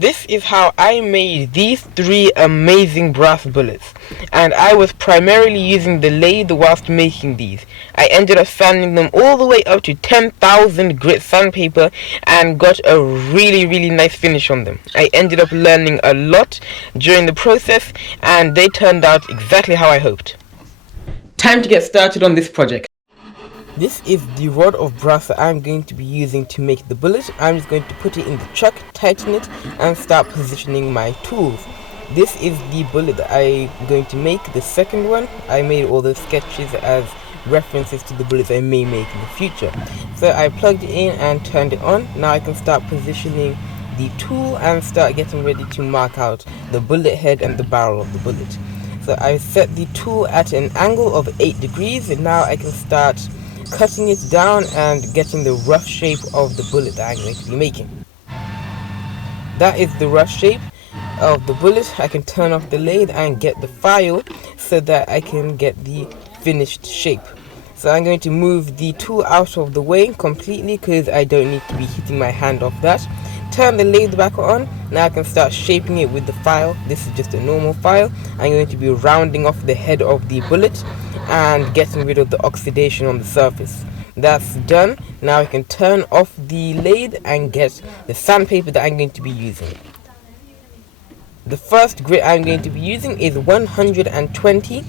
This is how I made these 3 amazing brass bullets, and I was primarily using the lathe whilst making these. I ended up sanding them all the way up to 10,000 grit sandpaper and got a really nice finish on them. I ended up learning a lot during the process, and they turned out exactly how I hoped. Time to get started on this project. This is the rod of brass that I'm going to be using to make the bullet. I'm just going to put it in the chuck, tighten it, and start positioning my tools. This is the bullet that I'm going to make, the second one. I made all the sketches as references to the bullets I may make in the future. So I plugged it in and turned it on. Now I can start positioning the tool and start getting ready to mark out the bullet head and the barrel of the bullet. So I set the tool at an angle of 8 degrees, and now I can start cutting it down and getting the rough shape of the bullet that I'm going to be making. That is the rough shape of the bullet. I can turn off the lathe and get the file so that I can get the finished shape. So I'm going to move the tool out of the way completely because I don't need to be hitting my hand off that. Turn the lathe back on. Now I can start shaping it with the file. This is just a normal file. I'm going to be rounding off the head of the bullet and getting rid of the oxidation on the surface. That's done. Now I can turn off the lathe and get the sandpaper that I'm going to be using. The first grit I'm going to be using is 120,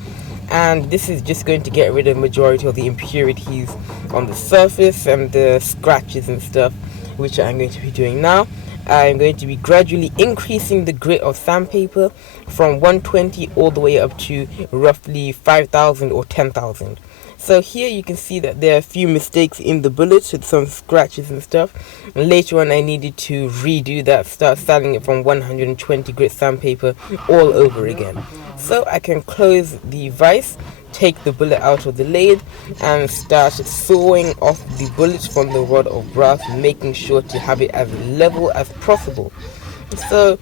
and this is just going to get rid of the majority of the impurities on the surface and the scratches and stuff, which I'm going to be doing now. I'm going to be gradually increasing the grit of sandpaper from 120 all the way up to roughly 5,000 or 10,000. So here you can see that there are a few mistakes in the bullet with some scratches and stuff. And later on I needed to redo that, start sanding it from 120 grit sandpaper all over again. So I can close the vise, take the bullet out of the lathe, and start sawing off the bullet from the rod of brass, making sure to have it as level as possible. So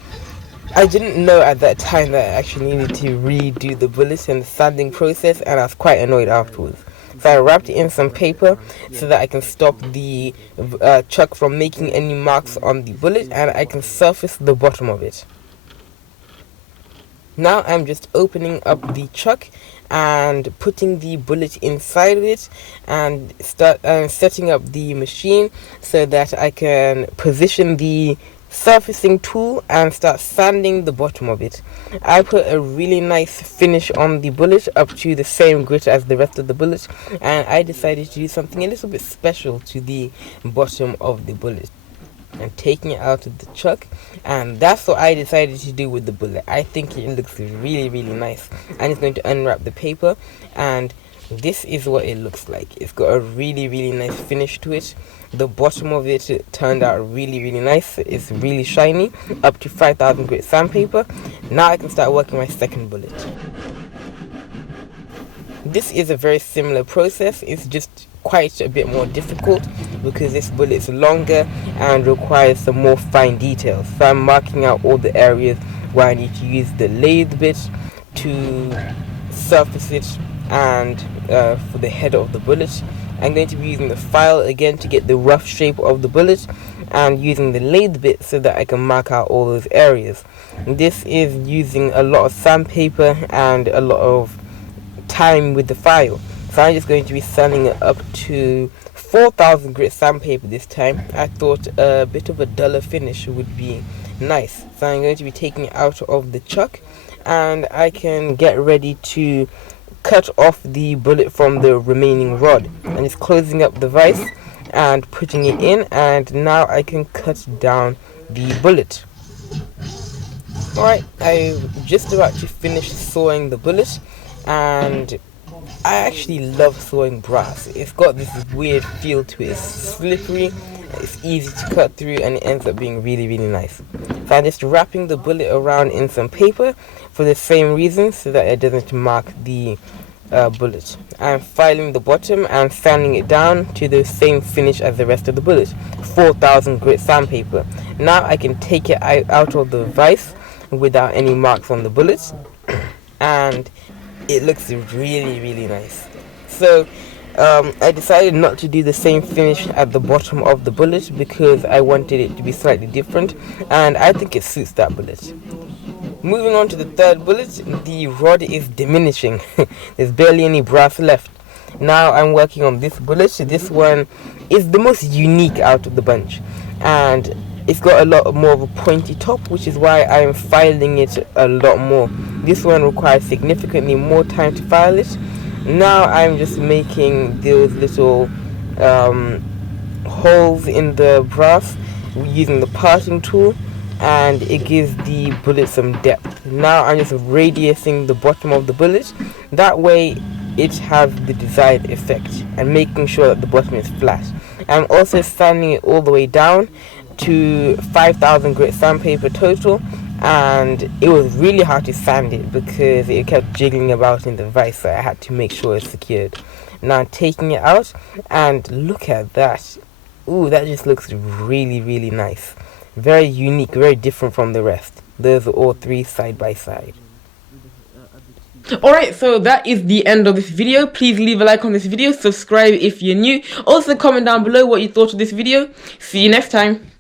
I didn't know at that time that I actually needed to redo the bullet and the sanding process, and I was quite annoyed afterwards. So I wrapped it in some paper so that I can stop the chuck from making any marks on the bullet, and I can surface the bottom of it. Now I'm just opening up the chuck and putting the bullet inside of it and start setting up the machine so that I can position the surfacing tool and start sanding the bottom of it. I put a really nice finish on the bullet up to the same grit as the rest of the bullet, and I decided to do something a little bit special to the bottom of the bullet and taking it out of the chuck, and that's what I decided to do with the bullet. I think it looks really nice. I'm just going to unwrap the paper, and this is what it looks like. It's got a really nice finish to it. The bottom of it turned out really nice. It's really shiny, up to 5,000 grit sandpaper. Now I can start working my second bullet. This is a very similar process. It's just quite a bit more difficult because this bullet is longer and requires some more fine details. So I'm marking out all the areas where I need to use the lathe bit to surface it, and for the head of the bullet I'm going to be using the file again to get the rough shape of the bullet, and using the lathe bit so that I can mark out all those areas. This is using a lot of sandpaper and a lot of time with the file. So I'm just going to be sanding it up to 4,000 grit sandpaper this time. I thought a bit of a duller finish would be nice. So I'm going to be taking it out of the chuck, and I can get ready to cut off the bullet from the remaining rod. And just closing up the vise and putting it in, and now I can cut down the bullet. Alright, I'm just about to finish sawing the bullet, and I actually love sawing brass. It's got this weird feel to it. It's slippery, it's easy to cut through, and it ends up being really nice. So I'm just wrapping the bullet around in some paper for the same reason, so that it doesn't mark the bullet. I'm filing the bottom and sanding it down to the same finish as the rest of the bullet, 4,000 grit sandpaper. Now I can take it out of the vise without any marks on the bullet, and it looks really nice. So I decided not to do the same finish at the bottom of the bullet because I wanted it to be slightly different, and I think it suits that bullet. Moving on to the third bullet, the rod is diminishing. There's barely any brass left. Now I'm working on this bullet. This one is the most unique out of the bunch, and it's got a lot more of a pointy top, which is why I'm filing it a lot more. This one requires significantly more time to file it. Now I'm just making those little holes in the brass using the parting tool, and it gives the bullet some depth. Now I'm just radiusing the bottom of the bullet, that way it has the desired effect, and making sure that the bottom is flat. I'm also sanding it all the way down to 5,000 grit sandpaper total, and it was really hard to sand it because it kept jiggling about in the vise, so I had to make sure it's secured. Now I'm taking it out, and look at that. Ooh, that just looks really, really nice. Very unique, very different from the rest. Those are all three side by side. Alright, so that is the end of this video. Please leave a like on this video, subscribe if you're new. Also comment down below what you thought of this video. See you next time.